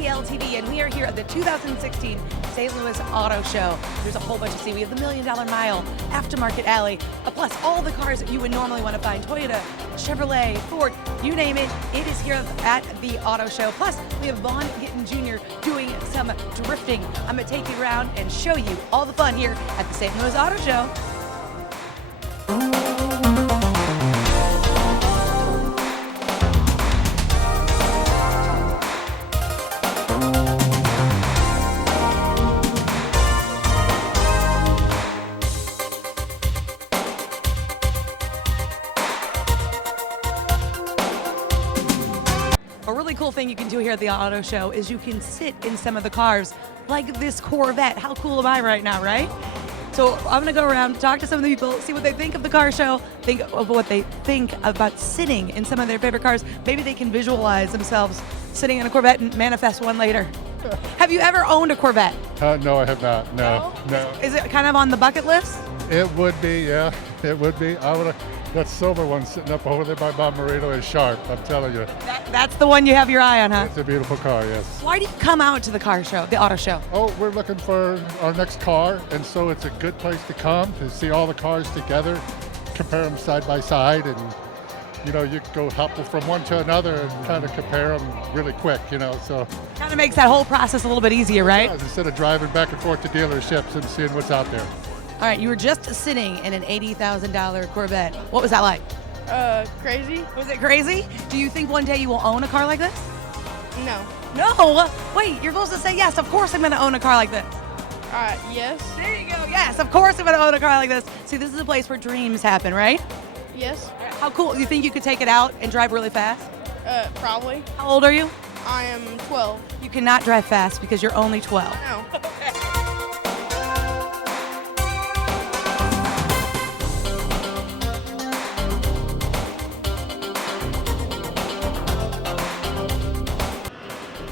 TLTV, and we are here at the 2016 St. Louis Auto Show. There's a whole bunch to see. We have the $1 Million Mile, Aftermarket Alley, plus all the cars that you would normally want to find. Toyota, Chevrolet, Ford, you name it, it is here at the Auto Show. Plus, we have Vaughn Gittin Jr. doing some drifting. I'm going to take you around and show you all the fun here at the St. Louis Auto Show. A really cool thing you can do here at the Auto Show is you can sit in some of the cars, like this Corvette. How cool am I right now, right? So I'm gonna go around, talk to some of the people, see what they think of the car show, think of what they think about sitting in some of their favorite cars. Maybe they can visualize themselves sitting in a Corvette and manifest one later. Have you ever owned a Corvette? No, I have not. No. Is it kind of on the bucket list? It would be, yeah. It would be. That silver one sitting up over there by Bob Marino is sharp, I'm telling you. That's the one you have your eye on, huh? It's a beautiful car, yes. Why do you come out to the car show, the auto show? Oh, we're looking for our next car, and so it's a good place to come to see all the cars together, compare them side by side, and you know, you can go hop from one to another and kind of compare them really quick, you know, so. Kind of makes that whole process a little bit easier, right? Instead of driving back and forth to dealerships and seeing what's out there. All right, you were just sitting in an $80,000 Corvette. What was that like? Crazy. Was it crazy? Do you think one day you will own a car like this? No. No? Wait, you're supposed to say yes. Of course I'm going to own a car like this. Yes. There you go. Yes, of course I'm going to own a car like this. See, this is a place where dreams happen, right? Yes. How cool. You think you could take it out and drive really fast? Probably. How old are you? I am 12. You cannot drive fast because you're only 12. No.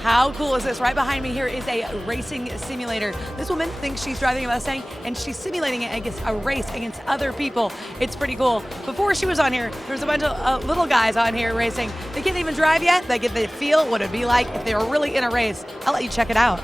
How cool is this? Right behind me here is a racing simulator. This woman thinks she's driving a Mustang and she's simulating it against a race against other people. It's pretty cool. Before she was on here, there was a bunch of little guys on here racing. They can't even drive yet. They get to feel what it'd be like if they were really in a race. I'll let you check it out.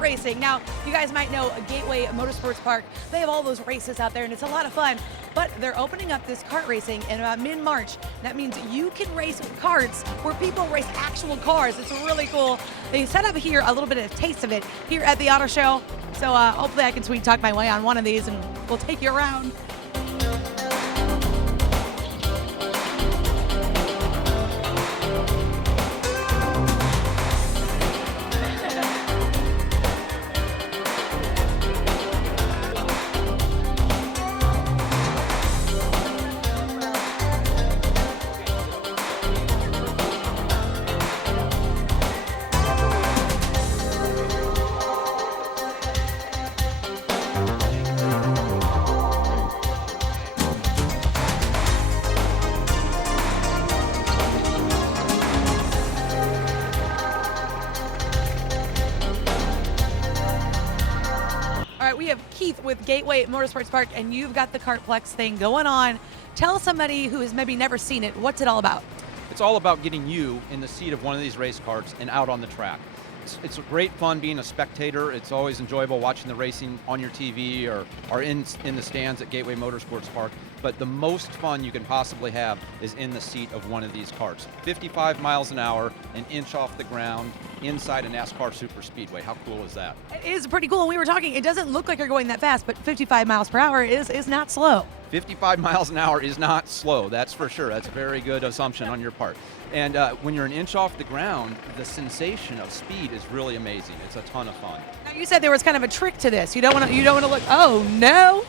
Racing. Now, you guys might know Gateway Motorsports Park. They have all those races out there, and it's a lot of fun. But they're opening up this kart racing in about mid-March. That means you can race with karts where people race actual cars. It's really cool. They set up here a little bit of a taste of it here at the Auto Show. So hopefully I can sweet talk my way on one of these, and we'll take you around. We have Keith with Gateway Motorsports Park, and you've got the Kartplex thing going on. Tell somebody who has maybe never seen it, what's it all about? It's all about getting you in the seat of one of these race karts and out on the track. it's great fun being a spectator. It's always enjoyable watching the racing on your TV or in the stands at Gateway Motorsports Park. But the most fun you can possibly have is in the seat of one of these cars. 55 miles an hour, an inch off the ground, inside a NASCAR super speedway. How cool is that? It is pretty cool. And we were talking, it doesn't look like you're going that fast, but 55 miles per hour is not slow. 55 miles an hour is not slow, that's for sure. That's a very good assumption on your part. And when you're an inch off the ground, the sensation of speed is really amazing. It's a ton of fun. Now, you said there was kind of a trick to this. You don't want to look. Oh no,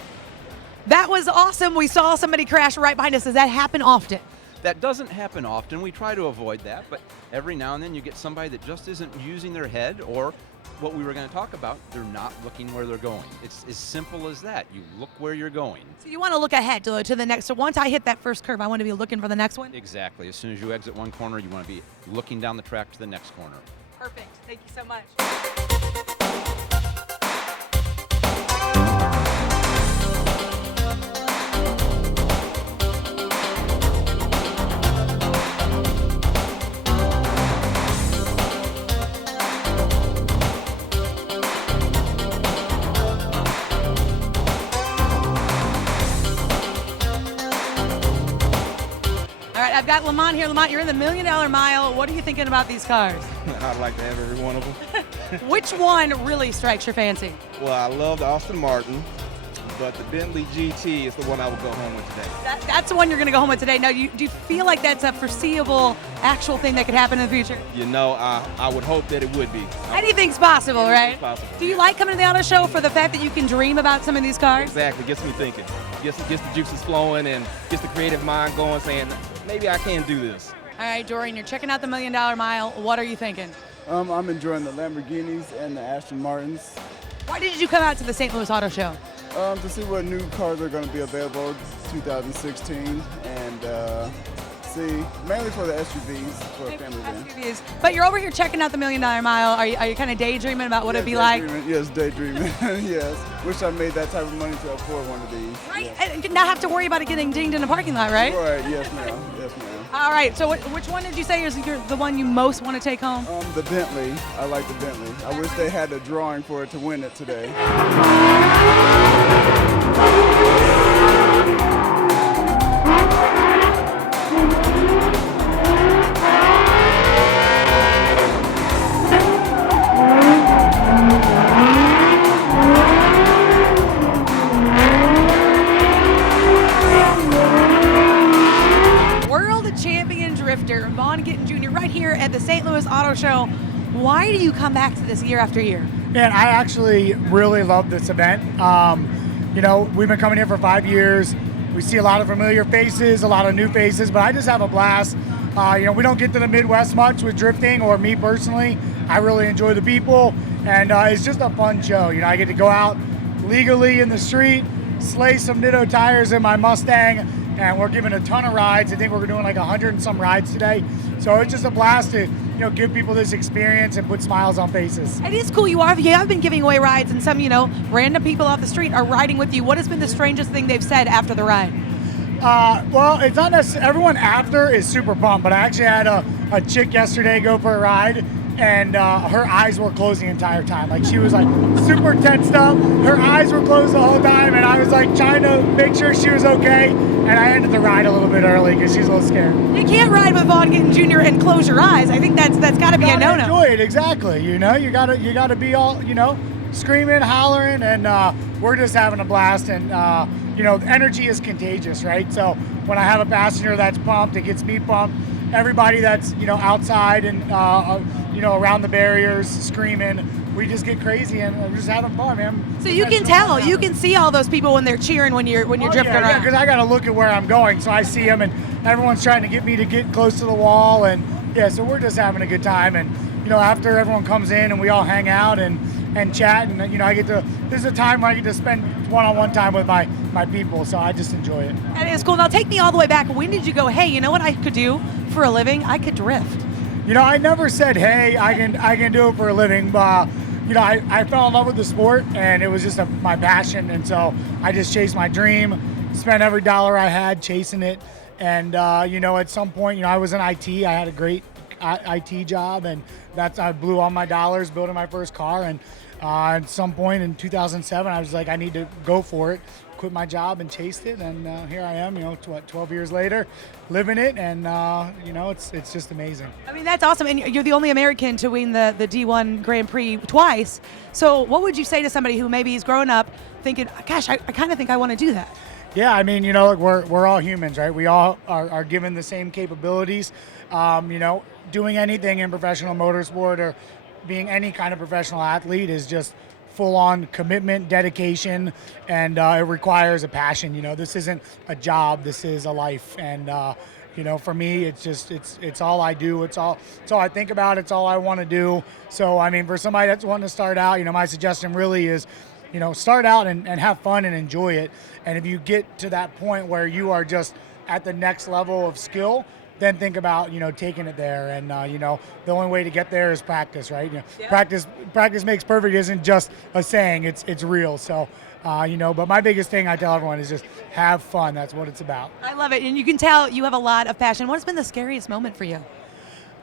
that was awesome. We saw somebody crash right behind us. Does that happen often? That doesn't happen often. We try to avoid that, but every now and then you get somebody that just isn't using their head, or what we were going to talk about, they're not looking where they're going. It's as simple as that. You look where you're going. So you want to look ahead to the next. So once I hit that first curve, I want to be looking for the next one? Exactly. As soon as you exit one corner, you want to be looking down the track to the next corner. Perfect. Thank you so much. All right, I've got Lamont here. Lamont, you're in the $1 Million Mile. What are you thinking about these cars? I'd like to have every one of them. Which one really strikes your fancy? Well, I love the Aston Martin, but the Bentley GT is the one I would go home with today. That's the one you're going to go home with today. Now, do you feel like that's a foreseeable, actual thing that could happen in the future? You know, I would hope that it would be. Anything's possible, right? Anything's possible. Do you like coming to the auto show for the fact that you can dream about some of these cars? Exactly. Gets me thinking. Gets the juices flowing and gets the creative mind going, saying, maybe I can do this. All right, Dorian, you're checking out the $1 Million Mile. What are you thinking? I'm enjoying the Lamborghinis and the Aston Martins Why did you come out to the St. Louis Auto Show? to see what new cars are going to be available 2016 and see mainly for the SUVs for a family van. SUVs. But you're over here checking out the $1 Million Mile. Are you kind of daydreaming about what it'd be like? Yes, daydreaming. Yes. Wish I made that type of money to afford one of these. Right, Yes. and not have to worry about it getting dinged in a parking lot, right? Right. Yes, ma'am. Yes, ma'am. All right, so which one did you say is the one you most want to take home? The Bentley. I like the Bentley. I wish they had a drawing for it to win it today. World champion drifter Vaughn Gittin Jr. right here at the St. Louis Auto Show. Why do you come back to this year after year? Man, I actually really love this event. You know, we've been coming here for 5 years. We see a lot of familiar faces, a lot of new faces, but I just have a blast. You know, we don't get to the Midwest much with drifting, or me personally. I really enjoy the people, and it's just a fun show. You know, I get to go out legally in the street, slay some Nitto tires in my Mustang, and we're giving a ton of rides. I think we're doing like 100 and some rides today. So it's just a blast to, you know, give people this experience and put smiles on faces. It is cool. You have been giving away rides, and some, random people off the street are riding with you. What has been the strangest thing they've said after the ride? Well, it's not necessarily, everyone after is super pumped, but I actually had a chick yesterday go for a ride, and her eyes were closed the entire time. Like, she was like super tensed up. Her eyes were closed the whole time, and I was like trying to make sure she was okay. And I ended the ride a little bit early because she's a little scared. You can't ride with Vaughn Gittin Jr. and close your eyes. I think that's got to be a no-no. Enjoy it, exactly. You know, you gotta be all, screaming, hollering, and we're just having a blast. And energy is contagious, right? So when I have a passenger that's pumped, it gets me pumped. Everybody that's outside and around the barriers screaming, we just get crazy and we're just having fun, man. So you can tell, you can see all those people when they're cheering when you're drifting around. Yeah, because I got to look at where I'm going, so I see them, and everyone's trying to get me to get close to the wall, and so we're just having a good time. And after everyone comes in and we all hang out and chat, and this is a time where I get to spend one-on-one time with my people, so I just enjoy it. That is cool. Now take me all the way back. When did you go, hey, you know what I could do for a living? I could drift. I never said, hey, I can do it for a living. I fell in love with the sport, and it was just my passion, and so I just chased my dream, spent every dollar I had chasing it, and at some point, I was in IT. I had a great IT job, and I blew all my dollars building my first car. And at some point in 2007, I was like, I need to go for it. Quit my job and chased it, and here I am. 12 years later, living it, and it's just amazing. I mean, that's awesome, and you're the only American to win the D1 Grand Prix twice. So, what would you say to somebody who maybe is growing up thinking, "Gosh, I kind of think I want to do that"? Yeah, I mean, we're all humans, right? We all are given the same capabilities. Doing anything in professional motorsport or being any kind of professional athlete is just full-on commitment, dedication, and it requires a passion. This isn't a job, this is a life. And for me, it's all I do. It's all I think about. It's all I want to do. So I mean, for somebody that's wanting to start out, my suggestion really is, start out and have fun and enjoy it. And if you get to that point where you are just at the next level of skill, then think about taking it there. And the only way to get there is practice, right? Practice makes perfect isn't just a saying, it's real. So but my biggest thing I tell everyone is just have fun. That's what it's about. I love it, and you can tell you have a lot of passion. What's been the scariest moment for you?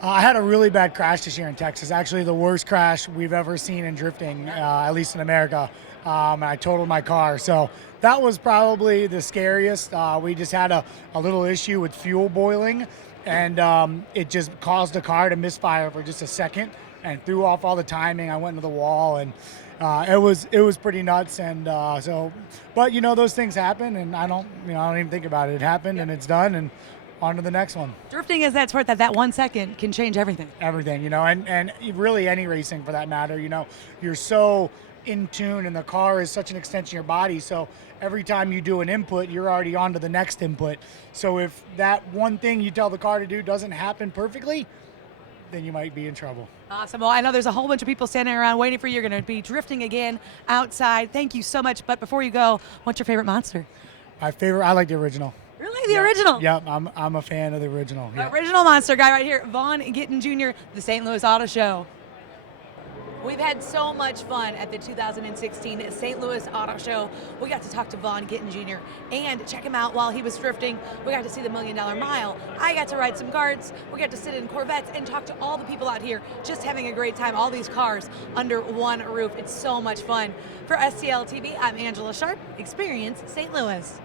I had a really bad crash this year in Texas. Actually, the worst crash we've ever seen in drifting, at least in America. And I totaled my car. So that was probably the scariest. We just had a little issue with fuel boiling, and it just caused the car to misfire for just a second and threw off all the timing. I went into the wall, and it was pretty nuts. And but those things happen, and I don't even think about it. It happened, and it's done, and on to the next one. Drifting is that sport that 1 second can change everything. Everything, and really any racing for that matter. You're so in tune, and the car is such an extension of your body. So every time you do an input, you're already on to the next input. So if that one thing you tell the car to do doesn't happen perfectly, then you might be in trouble. Awesome. Well, I know there's a whole bunch of people standing around waiting for you. You're going to be drifting again outside. Thank you so much. But before you go, what's your favorite monster? My favorite, I like the original. Really? The original? Yep, I'm a fan of the original. The original monster guy right here, Vaughn Gittin Jr., the St. Louis Auto Show. We've had so much fun at the 2016 St. Louis Auto Show. We got to talk to Vaughn Gittin Jr. and check him out while he was drifting. We got to see the $1 Million Mile. I got to ride some karts. We got to sit in Corvettes and talk to all the people out here just having a great time. All these cars under one roof. It's so much fun. For STL TV, I'm Angela Sharp. Experience St. Louis.